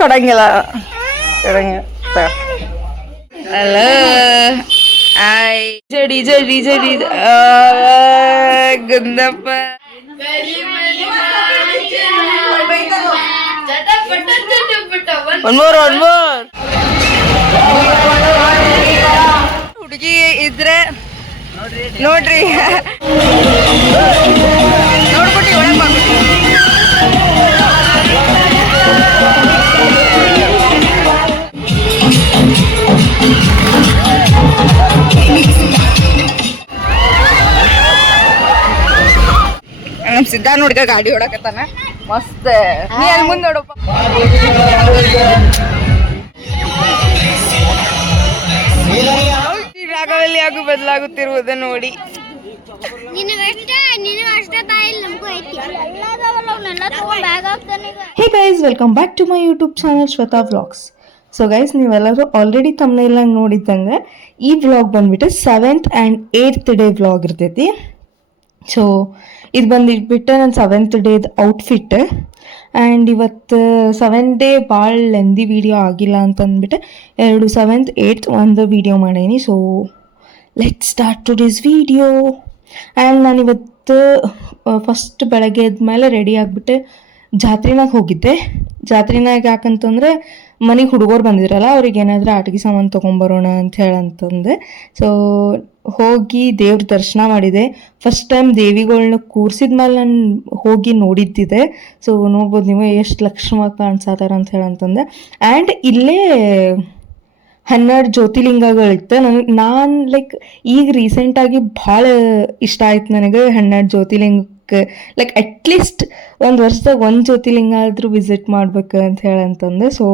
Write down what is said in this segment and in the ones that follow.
ಕೊಡಂಗಿಲ್ಲ ಹಲೋ ಆಯ್ ಜಡಿ ಜಡಿ ಜಡಿ ಗಂದಪ್ಪ one more ಹುಡುಗಿ ಇದ್ರೆ ನೋಡ್ರಿ ನೋಡ್ಬಿಟ್ಟು ಒಳಗೆ ಮಾಡ್ಬಿಟ್ಟು ನಮ್ ಸಿದ್ಧ ನೋಡಿದ ಗಾಡಿ ಹೊಡಕತ್ತಾನ ಮಸ್ತ್ ನೀ ಅಲ್ಲಿ ಮುಂದೆ ನೋಡಪ್ಪ ರಾಗವಲ್ಲಿ ಹಾಗೂ ಬದಲಾಗುತ್ತಿರುವುದು ನೋಡಿ hey guys welcome back to my YouTube channel Shweta vlogs. So guys ನೀವೆಲ್ಲರೂ ಆಲ್ರೆಡಿ ತಮ್ಮನೆಲ್ಲ ನೋಡಿದ್ದಂಗೆ ಈ ವ್ಲಾಗ್ ಬಂದ್ಬಿಟ್ಟು 7th and 8th day vlog ಇರ್ತೈತಿ. ಸೊ ಇದು ಬಂದಿಟ್ಬಿಟ್ಟು ನನ್ನ 7th ಡೇದ ಔಟ್ಫಿಟ್. ಆ್ಯಂಡ್ ಇವತ್ತು 7th ಡೇ ಭಾಳ ಲೆಂದಿ ವೀಡಿಯೋ ಆಗಿಲ್ಲ ಅಂತಂದ್ಬಿಟ್ಟು 2 7th 8th ಒಂದು ವೀಡಿಯೋ ಮಾಡೀನಿ. So let start to this video. And ನಾನಿವತ್ತು ಫಸ್ಟ್ ಬೆಳಗ್ಗೆ ಎದ್ಮೇಲೆ ರೆಡಿ ಆಗಿಬಿಟ್ಟು ಜಾತ್ರೆನಾಗ ಹೋಗಿದ್ದೆ. ಜಾತ್ರೆನಾಗ ಯಾಕಂತಂದರೆ ಮನೆಗೆ ಹುಡುಗರು ಬಂದಿದ್ರಲ್ಲ ಅವ್ರಿಗೆ ಏನಾದರೂ ಆಟಿಕೆ ಸಾಮಾನು ತೊಗೊಂಬರೋಣ ಅಂತ ಹೇಳಂತಂದೆ. ಸೊ ಹೋಗಿ ದೇವ್ರ ದರ್ಶನ ಮಾಡಿದೆ. ಫಸ್ಟ್ ಟೈಮ್ ದೇವಿಗಳನ್ನ ಕೂರ್ಸಿದ ಮೇಲೆ ನಾನು ಹೋಗಿ ನೋಡಿದ್ದಿದೆ. ಸೊ ನೋಡ್ಬೋದು ನೀವು ಎಷ್ಟು ಲಕ್ಷ್ಮವಾಗಿ ಕಾಣಿಸ್ತಾರ ಅಂತ ಹೇಳಂತಂದೆ. ಆ್ಯಂಡ್ ಇಲ್ಲೇ 12 ಜ್ಯೋತಿರ್ಲಿಂಗಗಳಿತ್ತು. ನಾನು ಲೈಕ್ ಈಗ ರೀಸೆಂಟಾಗಿ ಭಾಳ ಇಷ್ಟ ಆಯ್ತು ನನಗೆ 12 ಜ್ಯೋತಿರ್ಲಿಂಗಕ್ಕೆ. ಲೈಕ್ ಅಟ್ಲೀಸ್ಟ್ ಒಂದು ವರ್ಷದಾಗ 1 ಜ್ಯೋತಿರ್ಲಿಂಗ ಆದರೂ ವಿಸಿಟ್ ಮಾಡ್ಬೇಕು ಅಂತ ಹೇಳಂತಂದೆ. ಸೊ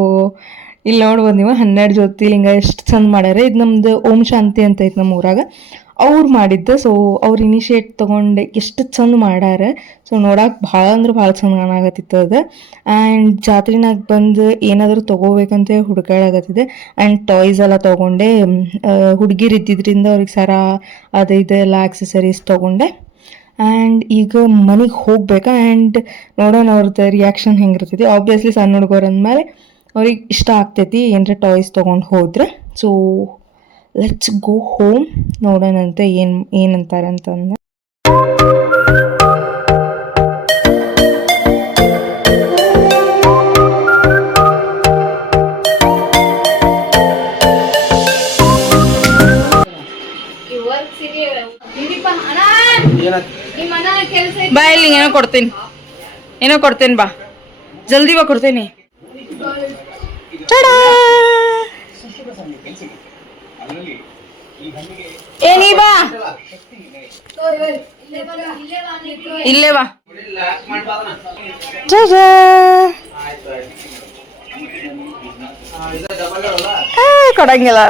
ಇಲ್ಲಿ ನೋಡ್ಬೋದು ನೀವು 12 ಜ್ಯೋತಿರ್ಲಿಂಗ ಎಷ್ಟು ಚಂದ ಮಾಡ್ಯಾರ. ಇದು ನಮ್ದು ಓಂ ಶಾಂತಿ ಅಂತ ಐತೆ ನಮ್ಮ ಊರಾಗ, ಅವ್ರು ಮಾಡಿದ್ದೆ. ಸೊ ಅವ್ರು ಇನಿಷಿಯೇಟ್ ತೊಗೊಂಡು ಎಷ್ಟು ಚಂದ ಮಾಡ್ಯಾರ. ಸೊ ನೋಡಕ್ಕೆ ಭಾಳ ಅಂದ್ರೆ ಭಾಳ ಚಂದ ಕಾಣಾಗತ್ತಿತ್ತು ಅದು. ಆ್ಯಂಡ್ ಜಾತ್ರೆನಾಗ ಬಂದು ಏನಾದರೂ ತೊಗೋಬೇಕಂತ ಹುಡುಕಾಡಾಗತ್ತಿದೆ. ಆ್ಯಂಡ್ ಟಾಯ್ಸ್ ಎಲ್ಲ ತೊಗೊಂಡೆ. ಹುಡುಗಿರು ಇದ್ದಿದ್ದರಿಂದ ಅವ್ರಿಗೆ ಸರ ಅದು ಇದೆಲ್ಲ ಆಕ್ಸೆಸರೀಸ್ ತೊಗೊಂಡೆ. ಆ್ಯಂಡ್ ಈಗ ಮನೆಗೆ ಹೋಗ್ಬೇಕಾ. ಆ್ಯಂಡ್ ನೋಡೋಣ ಅವ್ರದ್ದು ರಿಯಾಕ್ಷನ್ ಹೆಂಗಿರ್ತೈತಿ. ಆಬ್ವಿಯಸ್ಲಿ ಸಣ್ಣ ಹುಡುಗರು ಅಂದಮೇಲೆ ಅವ್ರಿಗೆ ಇಷ್ಟ ಆಗ್ತೈತಿ ಏನರ ಟಾಯ್ಸ್ ತೊಗೊಂಡು ಹೋದ್ರೆ. ಸೊ ಲೆಟ್ಸ್ ಗೋ ಹೋಮ್, ನೋಡೋಣಂತೆ ಏನಂತಾರೆ ಅಂತಂದು. ಬಾ ಇಲ್ಲಿ ಏನೋ ಕೊಡ್ತೀನಿ ಬಾ ಜಲ್ದಿ ಬಾ ಕೊಡ್ತೀನಿ. ಏನಿ ಬಾ ಇಲ್ಲೇ ಬಾ ಕೊಡಂಗಿಲ್ಲ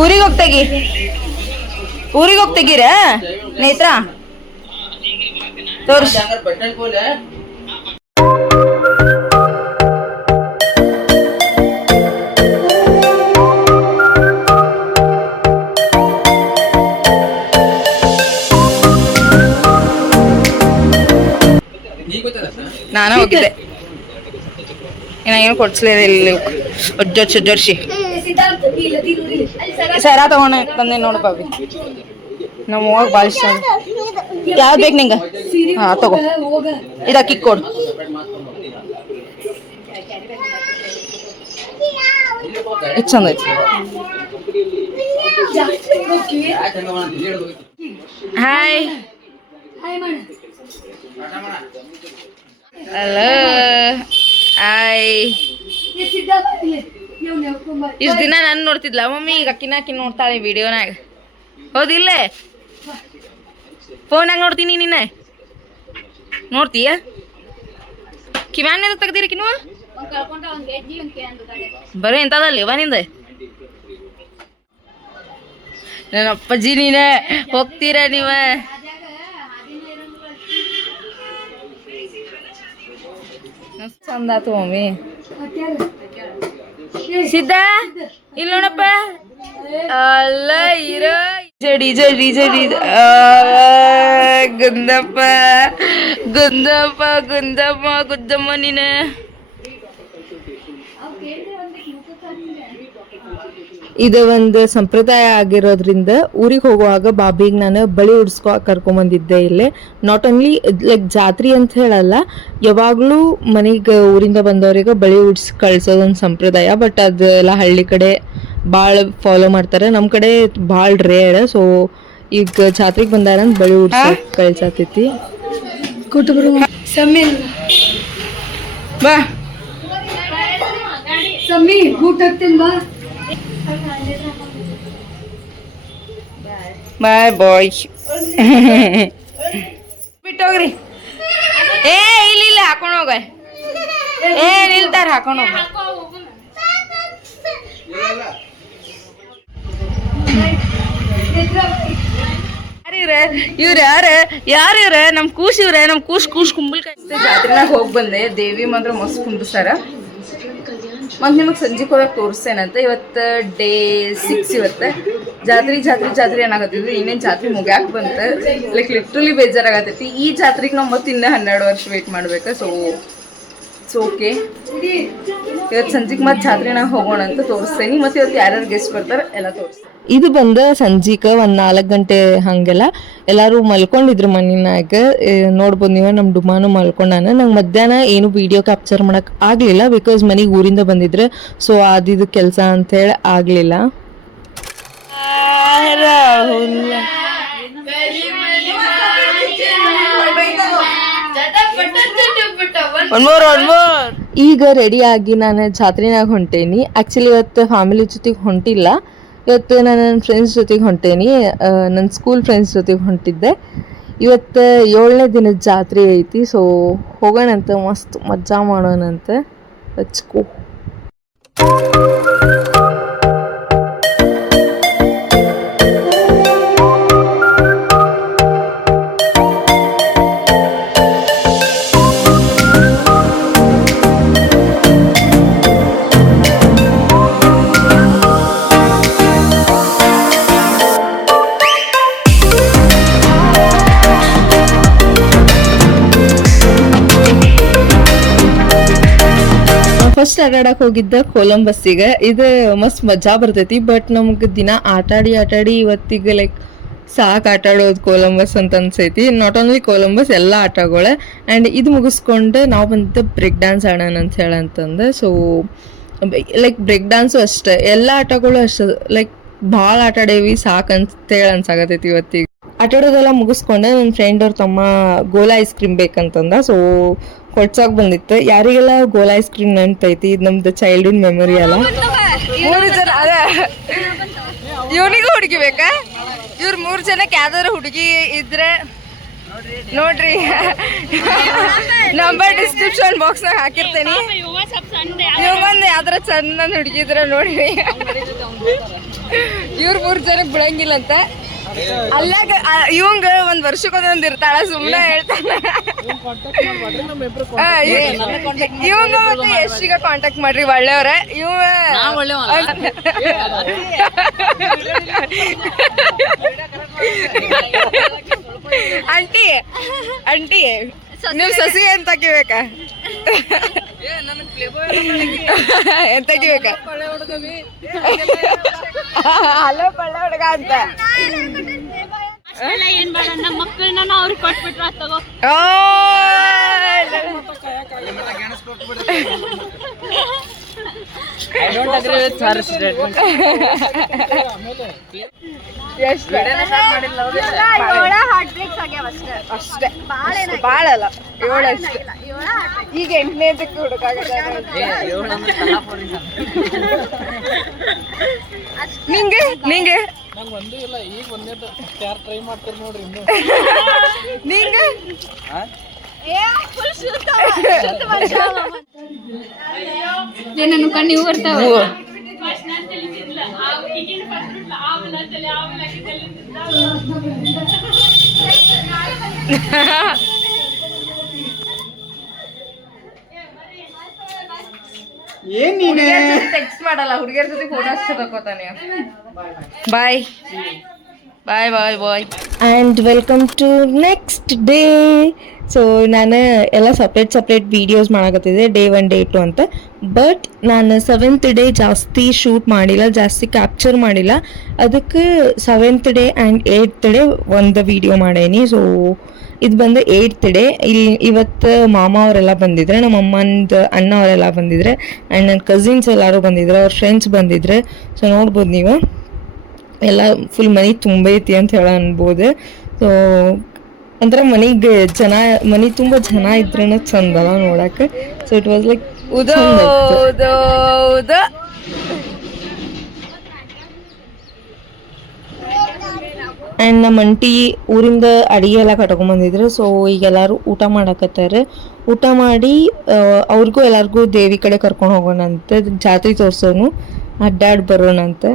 ಊರಿಗೆ ಹೋಗ್ತಾಗಿರ ನೇತ್ರ ತೋರ್ಸ್. ನಾನು ಹೋಗಿದ್ದೆ, ಏನೋ ಕೊಡ್ಸ್ಲಿದೆ ಇಲ್ಲಿ ಜೋಡ್ಸಿ ಸರ ತಂದೆ ನೋಡಪ್ಪ. ನಮ್ಮ ಹೋಗಕ್ಕೆ ಭಾಳ ಇಷ್ಟ. ಯಾವ್ದು ಬೇಕು ನಿಂಗೆ? ಹಾಂ ತಗೋ, ಇದು ಅಕ್ಕಿ ಕೊಡು. ಎಷ್ಟು ಚಂದ ಐತಿ. ಹಾಯ್ ಹಲೋ ಆಯ್. ಇಷ್ಟು ದಿನ ನಾನು ನೋಡ್ತಿದ್ಲ ಮಮ್ಮಿ, ಈಗ ಅಕ್ಕಿ ನೋಡ್ತಾಳೆ ವಿಡಿಯೋನಾಗ. ಹೌದಿಲ್ಲೇ? ಫೋನಾಗ ನೋಡ್ತೀನಿ. ನಿನ್ನೆ ನೋಡ್ತೀಯ? ಕಿವ್ಯಾನ ತೆಗ್ದಿರಿ ಕಿನ್ವ ಬರೀ ಎಂತದಲ್ಲಿ ನಿಂದ. ನನ್ನ ಅಪ್ಪಾಜಿ ನೀನೆ ಹೋಗ್ತೀರ ನೀವ? ಚಂದ ಆತು ಮಮ್ಮಿ. ಸಿದ್ಧ ಇಲ್ಲಿ ನೋಡಪ್ಪ, ಅಲ್ಲ ಇರೋ ಜಡಿ ಜಡಿ ಜಡಿ ಗಂದಪ್ಪ ಗುಂದಪ್ಪ ಗುದ್ದಮ್ಮ ನೀನೆ. ಇದು ಒಂದು ಸಂಪ್ರದಾಯ ಆಗಿರೋದ್ರಿಂದ ಊರಿಗೆ ಹೋಗುವಾಗ ಬಾಬಿಗೆ ನಾನು ಬಳಿ ಉಡ್ಸ್ಕೊ ಕರ್ಕೊಂಬಂದಿದ್ದೆ ಇಲ್ಲಿ. ನಾಟ್ ಓನ್ಲಿ ಲೈಕ್ ಜಾತ್ರೆ ಅಂತ ಹೇಳಲ್ಲ, ಯಾವಾಗಲೂ ಮನೆಗೆ ಊರಿಂದ ಬಂದವ್ರಿಗೆ ಬಳಿ ಉಡ್ಸಿ ಕಳ್ಸೋದೊಂದು ಸಂಪ್ರದಾಯ. ಬಟ್ ಅದೆಲ್ಲ ಹಳ್ಳಿ ಕಡೆ ಭಾಳ ಫಾಲೋ ಮಾಡ್ತಾರೆ, ನಮ್ಮ ಕಡೆ ಭಾಳ ರೇರ್. ಸೊ ಈಗ ಜಾತ್ರೆಗೆ ಬಂದಾರ ಅಂತ ಬಳಿ ಉಡ್ಸಿ ಕಳ್ಸತೈತಿ. ಬಾ ಸಮಿ ಊಟ ಹಾಕ್ತೀನಿ ಬಾ. ಬಾಯ್ ಬಾಯ್. ಬಿಟ್ಟೋಗ್ರಿ. ಏ ಇಲ್ಲ ಹಾಕೊಂಡು ಹೋಗ. ಏ ನಿಲ್ತಾರ ಹಾಕೊಂಡು ಹೋಗ. ಇವ್ರ ಯಾರ ನಮ್ ಕೂಸ್ ಇವ್ರೆ. ನಮ್ ಕೂಸ್ ಕುಂಬಳಕಾಯಿ ಜಾತ್ರೆನಾಗ ಹೋಗಿ ಬಂದೆ. ದೇವಿ ಮಾತ್ರ ಮಸ್ತ್ ಕುಂಬಿಸ್ತಾರ. ಮತ್ತು ನಿಮಗೆ ಸಂಜೆ ಹೋದಾಗ ತೋರಿಸ್ತೇನಂತೆ. ಇವತ್ತು ಡೇ 6. ಇವತ್ತು ಜಾತ್ರೆ ಏನಾಗತ್ತಿದ್ವಿ. ಇನ್ನೇನು ಜಾತ್ರೆ ಮುಗ್ಯಾಕ ಬಂತು. ಲೈಕ್ ಲಿಟ್ರಲಿ ಬೇಜಾರಾಗತ್ತೈತಿ. ಈ ಜಾತ್ರೆಗೆ ನಾವು ಮತ್ತೆ ಇನ್ನೂ 12 ವರ್ಷ ವೇಟ್ ಮಾಡ್ಬೇಕು. ಸೊ ಓಕೆ, ಇವತ್ತು ಸಂಜೆಗೆ ಮತ್ತೆ ಜಾತ್ರೆನಾಗ ಹೋಗೋಣ ಅಂತ ತೋರಿಸ್ತೇನೆ. ಮತ್ತು ಇವತ್ತು ಯಾರ್ಯಾರು ಗೆಸ್ಟ್ ಬರ್ತಾರೆ ಎಲ್ಲ ತೋರಿಸ್ತೇನೆ. ಇದು ಬಂದ ಸಂಜೆಗೆ ಒಂದು 4 ಗಂಟೆ ಹಾಗೆಲ್ಲ ಎಲ್ಲರೂ ಮಲ್ಕೊಂಡಿದ್ರು ಮನಿನಾಗ. ನೋಡ್ಬೋದು ನೀವು, ನಮ್ಮ ಡುಮಾನು ಮಲ್ಕೊಂಡಾನ. ನಂಗೆ ಮಧ್ಯಾಹ್ನ ಏನು ವಿಡಿಯೋ ಕ್ಯಾಪ್ಚರ್ ಮಾಡೋಕೆ ಆಗಲಿಲ್ಲ, ಬಿಕಾಸ್ ಮನೆಗೆ ಊರಿಂದ ಬಂದಿದ್ರೆ. ಸೊ ಅದಿದು ಕೆಲಸ ಅಂಥೇಳಿ ಆಗಲಿಲ್ಲ. ಈಗ ರೆಡಿಯಾಗಿ ನಾನು ಜಾತ್ರೆನಾಗ ಹೊಂಟೇನಿ. ಆ್ಯಕ್ಚುಲಿ ಇವತ್ತು ಫ್ಯಾಮಿಲಿ ಜೊತೆಗೆ ಹೊಂಟಿಲ್ಲ, ಇವತ್ತು ನಾನು ನನ್ನ ಫ್ರೆಂಡ್ಸ್ ಜೊತೆಗೆ ಹೊಂಟೇನಿ. ನನ್ನ ಸ್ಕೂಲ್ ಫ್ರೆಂಡ್ಸ್ ಜೊತೆಗೆ ಹೊಂಟಿದ್ದೆ. ಇವತ್ತು 7ನೇ ದಿನದ ಜಾತ್ರೆ ಐತಿ. ಸೊ ಹೋಗೋಣಂತ, ಮಸ್ತ್ ಮಜಾ ಮಾಡೋಣಂತೆ. Let's go. ಫಸ್ಟ್ ಆಟಾಡಕ್ಕೆ ಹೋಗಿದ್ದ ಕೊಲಂಬಸ್ಸಿಗೆ. ಇದು ಮಸ್ತ್ ಮಜಾ ಬರ್ತೈತಿ. ಬಟ್ ನಮ್ಗೆ ದಿನ ಆಟಾಡಿ ಇವತ್ತಿಗೆ ಲೈಕ್ ಸಾಕು ಆಟಾಡೋದು ಕೊಲಂಬಸ್ ಅಂತ ಅನ್ಸೈತಿ. ನಾಟ್ ಓನ್ಲಿ ಕೊಲಂಬಸ್, ಎಲ್ಲ ಆಟಗಳೇ. ಆ್ಯಂಡ್ ಇದು ಮುಗಿಸ್ಕೊಂಡು ನಾವು ಬಂದಿದ್ದ ಬ್ರೇಕ್ ಡ್ಯಾನ್ಸ್ ಆಡೋಣ ಅಂತ ಹೇಳಂತಂದು. ಸೊ ಲೈಕ್ ಬ್ರೇಕ್ ಡ್ಯಾನ್ಸು ಅಷ್ಟೇ, ಎಲ್ಲ ಆಟಗಳು ಅಷ್ಟೇ. ಲೈಕ್ ಭಾಳ ಆಟಾಡೇವಿ, ಸಾಕು ಅಂತೇಳಿ ಅನ್ಸಾಗತೈತಿ ಇವತ್ತಿಗೆ. ಆಟಾಡೋದೆಲ್ಲ ಮುಗಿಸ್ಕೊಂಡೆ ನನ್ನ ಫ್ರೆಂಡ್ ಅವ್ರ ತಮ್ಮ ಗೋಲಾ ಐಸ್ ಕ್ರೀಮ್ ಬೇಕಂತಂದ. ಸೊ ಕೊಡ್ಸಕ್ಕೆ ಬಂದಿತ್ತು. ಯಾರಿಗೆಲ್ಲ ಗೋಲಾ ಐಸ್ ಕ್ರೀಮ್ ನೆನಪೈತಿ, ಇದು ನಮ್ದು ಚೈಲ್ಡ್ಹುಡ್ ಮೆಮೊರಿ ಅಲ್ಲ. ಇವನಿಗೂ ಹುಡುಗಿ ಬೇಕಾ? ಇವ್ರು 3 ಜನಕ್ಕೆ ಯಾವ್ದಾದ್ರು ಹುಡುಗಿ ಇದ್ರೆ ನೋಡ್ರಿ, ನಂಬರ್ ಡಿಸ್ಕ್ರಿಪ್ಷನ್ ಬಾಕ್ಸ್ನಾಗ ಹಾಕಿರ್ತೇನೆ. ಇವಂಗೊಂದು ಯಾವ್ದಾರ ಚಂದ ಹುಡುಗಿ ಇದ್ರೆ ನೋಡ್ರಿ. ಇವ್ರು 3 ಜನಕ್ಕೆ ಬಿಡಂಗಿಲ್ಲ ಅಂತ. ಅಲ್ಲಾಗ ಇವಂಗ ಒಂದ್ ವರ್ಷಕ್ಕೊಂದೊಂದು ಇರ್ತಾಳ, ಸುಮ್ಮನೆ ಹೇಳ್ತಾನೆ. ಇವಂಗ ಮತ್ತೆ ಎಷ್ಟಿಗ ಕಾಂಟ್ಯಾಕ್ಟ್ ಮಾಡ್ರಿ, ಒಳ್ಳೆಯವ್ರೆ. ಆಂಟಿ ನೀವು ಸಸಿ ಏನ್ ತೆಗಿಬೇಕಾ? ಏನ್ ತೆಗಿಬೇಕಾ? ಹಲೋ ಪಳ್ಳೆ ಹುಡುಗ ಅಂತ ಏನ್ ಬೇಡ, ನಮ್ಮ ಮಕ್ಕಳನ್ನ ಅವ್ರಿಗೆ ಕೊಟ್ಬಿಟ್ರ ತಗೋ. ಅಷ್ಟೇ, ಬಾಳ ಅಲ್ಲ, 7 ಅಷ್ಟೇ. ಈಗ 8ನೇದಕ್ಕೆ ಹುಡುಕಾಗತ್ತೆ. ನಿಂಗೆ ನಿಂಗೆ ನಿಂಗೆ ಏನೇನು ಕಣ್ಣು ಇವು ಬರ್ತಾವ. ಟೆಕ್ಸ್ಟ್ ಮಾಡಲ್ಲ, ಹುಡುಗಿಯರ ಜೊತೆ ಫೋಟೋ ಅಷ್ಟೇ ತಗೋತಾನೆ. Bye bye bye bye. And welcome to next day. So ನಾನು ಎಲ್ಲ ಸಪ್ರೇಟ್ ವೀಡಿಯೋಸ್ ಮಾಡಕತ್ತಿದ್ದೆ, ಡೇ 1 ಡೇ 2 ಅಂತ. ಬಟ್ ನಾನು 7th ಡೇ ಜಾಸ್ತಿ ಶೂಟ್ ಮಾಡಿಲ್ಲ, ಜಾಸ್ತಿ ಕ್ಯಾಪ್ಚರ್ ಮಾಡಿಲ್ಲ. ಅದಕ್ಕೆ 7th day and 8th day ಒಂದು ವೀಡಿಯೋ ಮಾಡೇನಿ. ಸೊ ಇದು ಬಂದು 8th ಡೇ. ಇವತ್ತು ಮಾಮ ಅವರೆಲ್ಲ ಬಂದಿದ್ರೆ, ನಮ್ಮ ಅಮ್ಮಂದು ಅಣ್ಣ ಅವರೆಲ್ಲ ಬಂದಿದ್ರೆ, ಆ್ಯಂಡ್ ನನ್ನ ಕಸಿನ್ಸ್ ಎಲ್ಲರೂ ಬಂದಿದ್ರೆ, ಅವ್ರ ಫ್ರೆಂಡ್ಸ್ ಬಂದಿದ್ರೆ. ಸೊ ನೋಡ್ಬೋದು ನೀವು ಎಲ್ಲ ಫುಲ್ ಮನೆ ತುಂಬೈತಿ ಅಂತ ಹೇಳ ಅನ್ಬೋದು. ಸೊ ಅಂದ್ರೆ ಮನೆ ತುಂಬ ಜನ ಇದ್ರೇನೆ ಚಂದಲ್ಲ ನೋಡಕ್ಕೆ. ಸೊ ಇಟ್ ವಾಸ್ ಲೈಕ್ ಉದೋ ಉದೋ ಉದೋ. ಆ್ಯಂಡ್ ನಮ್ಮ ಅಂಟಿ ಊರಿಂದ ಅಡಿಗೆ ಎಲ್ಲ ಕಟ್ಕೊಂಡ್ಬಂದಿದ್ರು. ಸೊ ಈಗ ಎಲ್ಲರೂ ಊಟ ಮಾಡಕತ್ತಾರೆ. ಊಟ ಮಾಡಿ ಅವ್ರಿಗೂ ಎಲ್ಲರಿಗೂ ದೇವಿ ಕಡೆ ಕರ್ಕೊಂಡು ಹೋಗೋಣಂತೆ, ಜಾತ್ರೆ ತೋರ್ಸೋನು, ಅಡ್ಡಾಡಿ ಬರೋಣಂತೆ.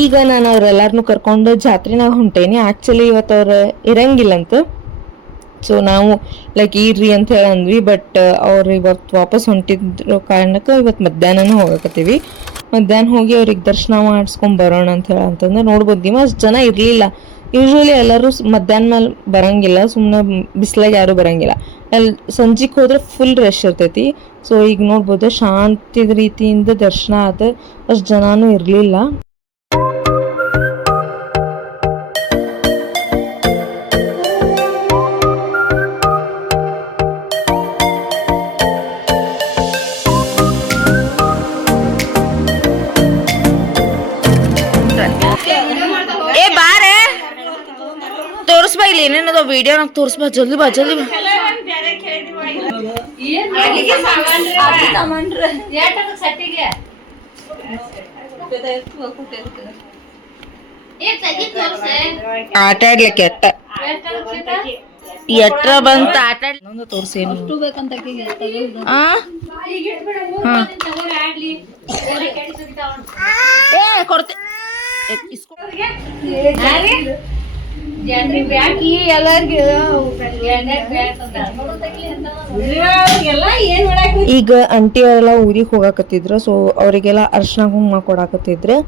ಈಗ ನಾನು ಅವ್ರೆಲ್ಲರನ್ನೂ ಕರ್ಕೊಂಡು ಜಾತ್ರೆನಾಗ ಹೊಂಟೇನಿ. ಆ್ಯಕ್ಚುಲಿ ಇವತ್ತು ಅವ್ರು ಇರಂಗಿಲ್ಲಂತ. ಸೊ ನಾವು ಲೈಕ್ ಇರ್ರಿ ಅಂತ ಹೇಳಿ ಅಂದ್ವಿ. ಬಟ್ ಅವ್ರು ಇವತ್ತು ವಾಪಸ್ ಹೊಂಟಿದ್ರು ಕಾರಣಕ್ಕೆ ಇವತ್ತು ಮಧ್ಯಾಹ್ನನೂ ಹೋಗಕತ್ತೀವಿ. ಮಧ್ಯಾಹ್ನ ಹೋಗಿ ಅವ್ರಿಗೆ ದರ್ಶನ ಮಾಡಿಸ್ಕೊಂಡು ಬರೋಣ ಅಂತ ಹೇಳಿ ಅಂತಂದ್ರೆ ನೋಡ್ಬೋದು ನೀವು ಅಷ್ಟು ಜನ ಇರಲಿಲ್ಲ. ಯೂಶ್ವಲಿ ಎಲ್ಲರೂ ಮಧ್ಯಾಹ್ನ ಮೇಲೆ ಬರೋಂಗಿಲ್ಲ, ಸುಮ್ಮನೆ ಬಿಸಿಲಾಗ ಯಾರೂ ಬರೋಂಗಿಲ್ಲ. ಅಲ್ಲಿ ಸಂಜೆಗೆ ಹೋದ್ರೆ ಫುಲ್ ರಶ್ ಇರ್ತೈತಿ. ಸೊ ಈಗ ನೋಡ್ಬೋದು ಶಾಂತಿ ರೀತಿಯಿಂದ ದರ್ಶನ ಆದ, ಅಷ್ಟು ಜನನೂ ಇರಲಿಲ್ಲ. ಏ ಬಾರೆ ತೋರಿಸ್ಬಾ, ಇಲ್ಲಿ ಏನೇನದ ವಿಡಿಯೋ ನಂಗೆ ತೋರಿಸ್ಬಾ, ಜಲ್ದಿ ಬಾ ಜಲ್ದಿ ಬಾ. ಆಟ ಆಡ್ಲಿಕ್ಕೆ ಎಟ್ರ ಬಂತ ಆಟ ಆಡ್ಲಿ ತೋರ್ಸಿ ಏ ಕೊಡ್ತೆ ಈಗ ಅಂಟಿ ಅವರೆಲ್ಲ ಊರಿಗೆ ಹೋಗಾಕತ್ತಿದ್ರು. ಸೊ ಅವರಿಗೆಲ್ಲ ಅರ್ಶಿನ ಕುಂಕುಮ ಕೊಡಾಕತ್ತಿದ್ರು.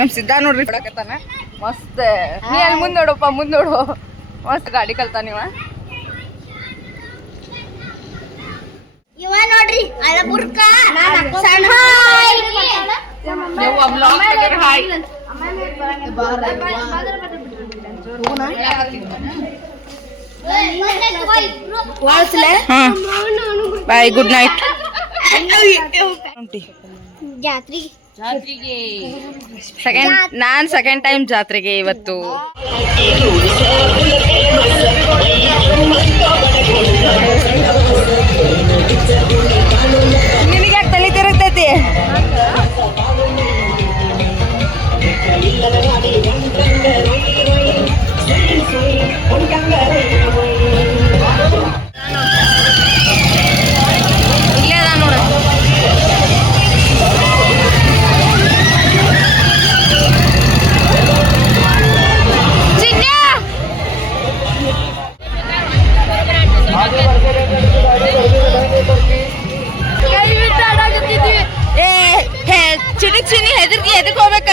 ನಮ್ ಸಿದ್ಧ ನೋಡ್ರಿ ಕೊಡಕತ್ತಾನ ಮಸ್ತ್. ನೀ ಅಲ್ಲಿ ಮುಂದ್ ನೋಡಪ್ಪ, ಮುಂದ್ ನೋಡು, ಮಸ್ತ್ ಗಾಡಿ ಕಲ್ತಾನ ಇವ. ಇವ ನೋಡ್ರಿ ಅಳಬುರ್ಕ ಬಾಯ್, ಗುಡ್ ನೈಟ್. ಜಾತ್ರೆಗೆ ನಾನ್ ಸೆಕೆಂಡ್ ಟೈಮ್ ಜಾತ್ರೆಗೆ ಇವತ್ತು. ನಿನಗೆ ಯಾಕೆ ತಲೆ ತಿರುಗ್ತೈತಿ? ಇಲ್ಲೇ ಅದ ನೋಡ. ಚಿಟಿಕ್ ಚಿನ್ನಿ ಹೆದರ್ಕಿ ಎದಕ್ ಹೋಗ್ಬೇಕ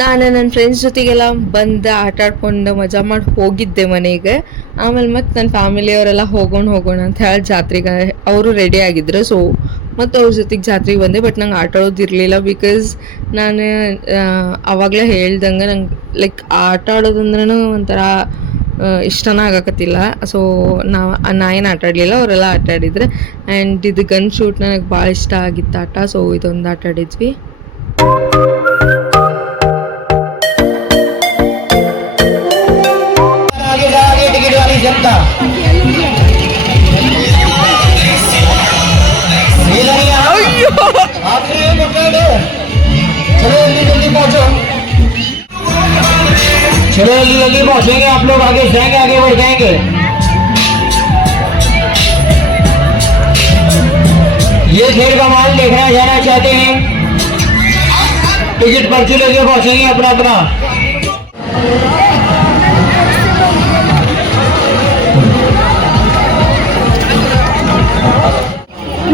ನಾನು ನನ್ನ ಫ್ರೆಂಡ್ಸ್ ಜೊತೆಗೆಲ್ಲ ಬಂದು ಆಟ ಆಡ್ಕೊಂಡು ಮಜಾ ಮಾಡಿ ಹೋಗಿದ್ದೆ ಮನೆಗೆ. ಆಮೇಲೆ ಮತ್ತು ನನ್ನ ಫ್ಯಾಮಿಲಿಯವರೆಲ್ಲ ಹೋಗೋಣ ಅಂತ ಹೇಳಿ ಜಾತ್ರೆಗೆ ಅವರು ರೆಡಿ ಆಗಿದ್ರು. ಸೊ ಮತ್ತು ಅವ್ರ ಜೊತೆಗೆ ಜಾತ್ರೆಗೆ ಬಂದೆ. ಬಟ್ ನಂಗೆ ಆಟ ಆಡೋದಿರಲಿಲ್ಲ ಬಿಕಾಸ್ ನಾನು ಆವಾಗಲೇ ಹೇಳ್ದಂಗೆ ನಂಗೆ ಲೈಕ್ ಆಟ ಆಡೋದಂದ್ರೂ ಒಂಥರ ಇಷ್ಟನೇ ಆಗಕತ್ತಿಲ್ಲ. ಸೊ ನಾ ಏನು ಆಟ ಆಡಲಿಲ್ಲ, ಅವರೆಲ್ಲ ಆಟ ಆಡಿದ್ರೆ. ಆ್ಯಂಡ್ ಇದು ಗನ್ ಶೂಟ್ ನನಗೆ ಭಾಳ ಇಷ್ಟ ಆಗಿತ್ತು ಆಟ. ಸೊ ಇದೊಂದು ಆಟ ಆಡಿದ್ವಿ. जनता चलो जल्दी पहुंचो, चलो जल्दी पहुंचेंगे आप लोग, आगे जाएंगे, आगे बढ़ जाएंगे। ये खेल का माल देखना जाना चाहते हैं, टिकट पर्ची लेके पहुंचेंगे अपना अपना।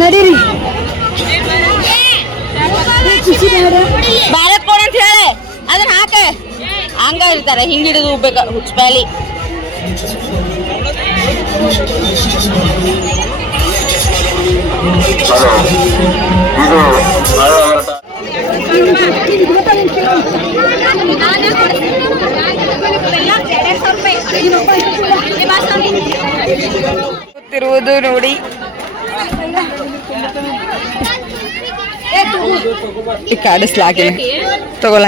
ನಡೀರಿ ಭಾರತ್ ಕೊಡ ಅಂತ ಹೇಳಿ ಅದನ್ನ ಹಾಕ ಹಂಗ ಇರ್ತಾರೆ, ಹಿಂಗ್ ಹಿಡಿದು ಹೋಗ್ಬೇಕ ಹುಚ್ಚಪ್ಯಾಲಿ. ಗೊತ್ತಿರುವುದು ನೋಡಿ, ಈ ಕಾಡಿಸ್ಲಾಕಿನ ತಗೋಲ್ಲ.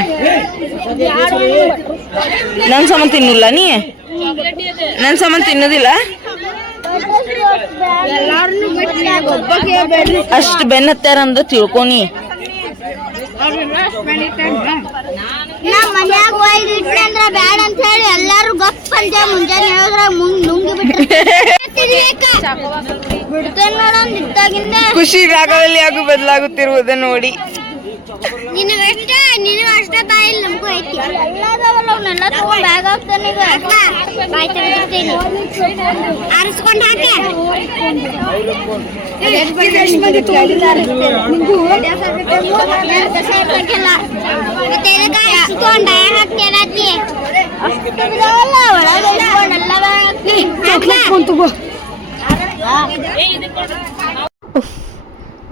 ನನ್ನ ಸಾಮಾನು ತಿನ್ನಲ್ಲ, ನೀ ನನ್ನ ಸಾಮಾನು ತಿನ್ನೋದಿಲ್ಲ. ಅಷ್ಟು ಬೆನ್ನತ್ತಾರ ಅಂದ ತಿಳ್ಕೊನಿ. ನಾ ಮನ್ಯಾಗ ಒಯ್ದು ಇಟ್ರೆ ಅಂದ್ರ ಬ್ಯಾಡ ಅಂತ ಹೇಳಿ ಎಲ್ಲಾರು ಗಪ್ ಅಂತ ಮುಂಜಾನೆ ಹೇಳಿದ್ರ ನುಂಗಿ ಬಿಡ್ತೇನೆ ನೋಡೋನ್ ಇದ್ದಾಗಿಂದ. ಖುಷಿ ರಾಗದಲ್ಲಿ ಹಾಗೂ ಬದಲಾಗುತ್ತಿರುವುದು ನೋಡಿ. ನಿನಗ ಅಷ್ಟ ತಾಯಿಲ್ ನಮಗೂ ಐತಿ. ಎಲ್ಲದವಲ್ಲ ಅವನ್ನೆಲ್ಲ ತಗೊಂಡ್ ಬ್ಯಾಗ್ ಹಾಕ್ತಾನೆ. ಈಗ ಬಾಯ್ ತೆಗಿತೀನಿ, ಆರಿಸ್ಕೊಂಡ್ ಹಾಕಿ.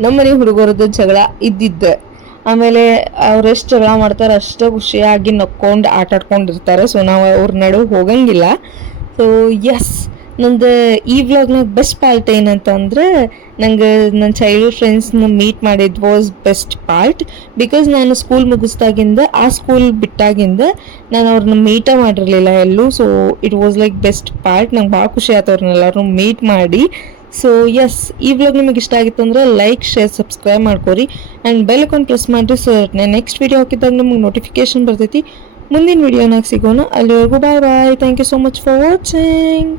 ನಮ್ಮನೆ ಹುಡುಗರದ್ದು ಜಗಳ ಇದ್ದಿದ್ದೆ. ಆಮೇಲೆ ಅವರೆಷ್ಟು ಜಗಳ ಮಾಡ್ತಾರೆ ಅಷ್ಟು ಖುಷಿಯಾಗಿ ನಕ್ಕೊಂಡು ಆಟ ಆಡ್ಕೊಂಡಿರ್ತಾರೆ. ಸೊ ನಾವು ಅವ್ರ ನಡುವೆ ಹೋಗಂಗಿಲ್ಲ. ಸೊ ಎಸ್, ನಂದು ಈ ವ್ಲಾಗ್ನಾಗ ಬೆಸ್ಟ್ ಪಾರ್ಟ್ ಏನಂತಂದರೆ, ನಂಗೆ ನನ್ನ ಚೈಲ್ಡ್ಹುಡ್ ಫ್ರೆಂಡ್ಸ್ನ ಮೀಟ್ ಮಾಡಿದ್ದು ವಾಸ್ ಬೆಸ್ಟ್ ಪಾರ್ಟ್. ಬಿಕಾಸ್ ನಾನು ಸ್ಕೂಲ್ ಮುಗಿಸ್ದಾಗಿಂದ, ಆ ಸ್ಕೂಲ್ ಬಿಟ್ಟಾಗಿಂದ ನಾನು ಅವ್ರನ್ನ ಮೀಟ ಮಾಡಿರಲಿಲ್ಲ ಎಲ್ಲೂ. So it was like best part. ನಂಗೆ ಭಾಳ ಖುಷಿ ಆಯ್ತು ಅವ್ರನ್ನೆಲ್ಲರೂ ಮೀಟ್ ಮಾಡಿ. ಸೊ ಎಸ್, ಈ ವ್ಲಾಗ್ ನಿಮಗೆ ಇಷ್ಟ ಆಗಿತ್ತು ಅಂದರೆ ಲೈಕ್, ಶೇರ್, ಸಬ್ಸ್ಕ್ರೈಬ್ ಮಾಡ್ಕೊರಿ. ಆ್ಯಂಡ್ ಬೆಲ್ ಐಕಾನ್ ಪ್ರೆಸ್ ಮಾಡಿರಿ. ಸೊ ನೆಕ್ಸ್ಟ್ ವೀಡಿಯೋ ಹಾಕಿದಾಗ ನಮಗೆ ನೋಟಿಫಿಕೇಶನ್ ಬರ್ತೈತಿ. ಮುಂದಿನ ವೀಡಿಯೋನಾಗ ಸಿಗೋಣ. ಅಲ್ಲಿವರೆಗೂ bye bye. Thank you so much for watching.